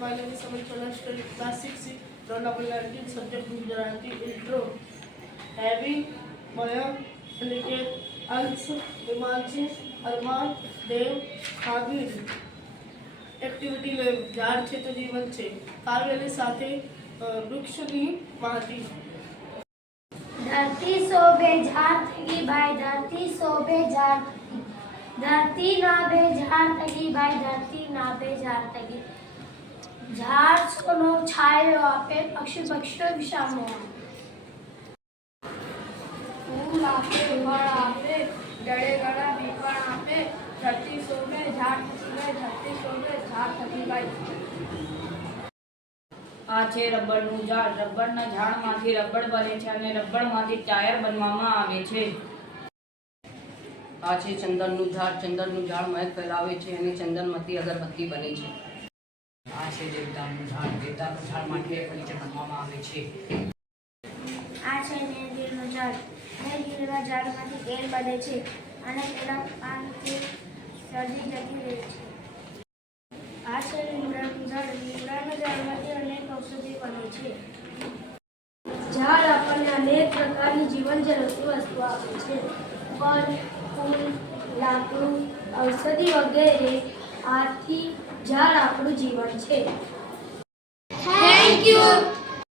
My name is Samit Chola, studying class 6C, roll number 19, subject Gujarati, intro. Having Mayam, Aniket, Ans, Himanshi, Arman, Dev, Habib. Activity lab ઝાડ છે તો જીવન છે. કાવ્યની સાથે વૃક્ષની માહિતી. धरती शोभे झाड़ थगी भाई धरती शोभे झाड़ थगी धरती नाभे झाड़ थगी भाई धरती नाभे झाड़ थगी झाड़ सोनो छायो आपे पक्षी पक्षियों विश्रामो फूल आपे फल आपे जड़े गड़ा बीपण आपे धरती शोभे झाड़ थगी भाई धरती शोभे झाड़ थगी भाई. આ છે રબરનું ઝાડ. રબરના ઝાડમાંથી રબર બને છે અને રબરમાંથી ટાયર બનવામાં આવે છે. આ છે ચંદનનું ઝાડ. ચંદનનું ઝાડ મહેક ફેલાવે છે અને ચંદનમાંથી અગરબત્તી બને છે. આ છે દેવદારનું ઝાડ. દેવદારનું ઝાડમાંથી ફર્નિચર બનાવવામાં આવે છે. આ છે નીલગીરીનું ઝાડ. નીલગીરીના ઝાડમાંથી તેલ બને છે અને તેના પાનથી શરદી જતી રહે છે. આ છે લીમડાનું ઝાડ. લીમડાના ઝાડમાંથી અનેક ઔષધિ બને છે. ઝાડ આપણને અનેક પ્રકારની જીવન જરૂરી વસ્તુ આપે છે. ફળ, ફૂલ, લાકડું, ઔષધિ વગેરે. આથી ઝાડ આપણું જીવન છે. Thank you.